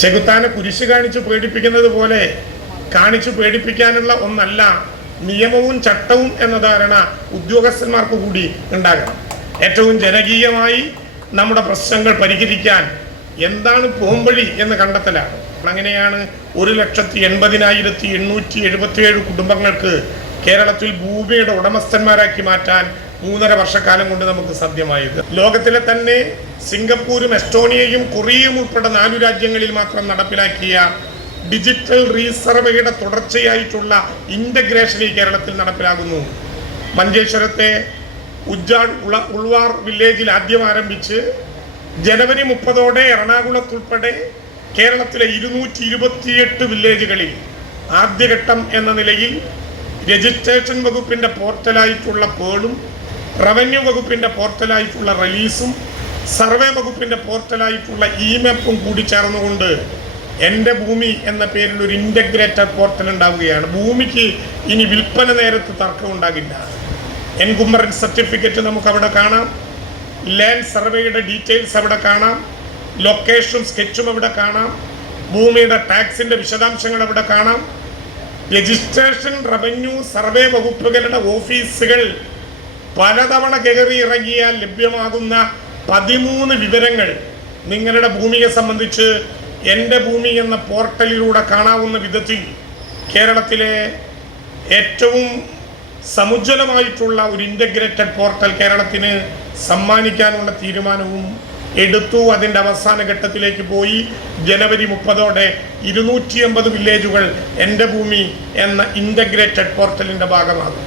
ചെകുത്താനെ കുരിശ് കാണിച്ച് പേടിപ്പിക്കുന്നത് പോലെ കാണിച്ചു പേടിപ്പിക്കാനുള്ള ഒന്നല്ല നിയമവും ചട്ടവും എന്ന ധാരണ ഉദ്യോഗസ്ഥന്മാർക്ക് കൂടി ഉണ്ടാകണം. ഏറ്റവും ജനകീയമായി നമ്മുടെ പ്രശ്നങ്ങൾ പരിഹരിക്കാൻ എന്താണ് പോംവഴി എന്ന് കണ്ടെത്തലാണ്. അങ്ങനെയാണ് ഒരു ലക്ഷത്തി എൺപതിനായിരത്തി എണ്ണൂറ്റി എഴുപത്തിയേഴ് കുടുംബങ്ങൾക്ക് കേരളത്തിൽ ഭൂമിയുടെ ഉടമസ്ഥന്മാരാക്കി മാറ്റാൻ മൂന്നര വർഷക്കാലം കൊണ്ട് നമുക്ക് സാധ്യമായത്. ലോകത്തിലെ തന്നെ സിംഗപ്പൂരും എസ്റ്റോണിയയും കൊറിയയും ഉൾപ്പെടെ നാലു രാജ്യങ്ങളിൽ മാത്രം നടപ്പിലാക്കിയ ഡിജിറ്റൽ റീസർവേയുടെ തുടർച്ചയായിട്ടുള്ള ഇന്റഗ്രേഷൻ ഈ കേരളത്തിൽ നടപ്പിലാകുന്നു. മഞ്ചേശ്വരത്തെ ഉജ്ജാട് ഉള ഉൾവാർ വില്ലേജിൽ ആദ്യം ആരംഭിച്ച് ജനുവരി മുപ്പതോടെ എറണാകുളത്തുൾപ്പെടെ കേരളത്തിലെ ഇരുന്നൂറ്റി ഇരുപത്തിയെട്ട് വില്ലേജുകളിൽ ആദ്യഘട്ടം എന്ന നിലയിൽ രജിസ്ട്രേഷൻ വകുപ്പിന്റെ പോർട്ടലായിട്ടുള്ള പേളും റവന്യൂ വകുപ്പിന്റെ പോർട്ടലായിട്ടുള്ള റിലീസും സർവേ വകുപ്പിന്റെ പോർട്ടലായിട്ടുള്ള ഇമെപ്പും കൂടി ചേർന്നുകൊണ്ട് എന്റെ ഭൂമി എന്ന പേരിൽ ഒരു ഇന്റഗ്രേറ്റഡ് പോർട്ടൽ ഉണ്ടാവുകയാണ്. ഭൂമിക്ക് ഇനി വിൽപ്പന നേരത്ത് തർക്കം ഉണ്ടാകില്ല. എൻകുമറൻ സർട്ടിഫിക്കറ്റ് നമുക്ക് അവിടെ കാണാം. ലാൻഡ് സർവേയുടെ ഡീറ്റെയിൽസ് അവിടെ കാണാം. ലൊക്കേഷനും സ്കെച്ചും അവിടെ കാണാം. ഭൂമിയുടെ ടാക്സിന്റെ വിശദാംശങ്ങൾ അവിടെ കാണാം. രജിസ്ട്രേഷൻ റവന്യൂ സർവേ വകുപ്പുകളുടെ ഓഫീസുകൾ പലതവണ കയറി ഇറങ്ങിയാൽ ലഭ്യമാകുന്ന പതിമൂന്ന് വിവരങ്ങൾ നിങ്ങളുടെ ഭൂമിയെ സംബന്ധിച്ച് എന്റെ ഭൂമി എന്ന പോർട്ടലിലൂടെ കാണാവുന്ന വിധത്തിൽ കേരളത്തിലെ ഏറ്റവും സമുജ്വലമായിട്ടുള്ള ഒരു ഇന്റഗ്രേറ്റഡ് പോർട്ടൽ കേരളത്തിന് സമ്മാനിക്കാനുള്ള തീരുമാനവും എടുത്തു. അതിന്റെ അവസാന ഘട്ടത്തിലേക്ക് പോയി. ജനുവരി മുപ്പതോടെ ഇരുന്നൂറ്റി അമ്പത് വില്ലേജുകൾ എന്റെ ഭൂമി എന്ന ഇന്റഗ്രേറ്റഡ് പോർട്ടലിന്റെ ഭാഗമാകും.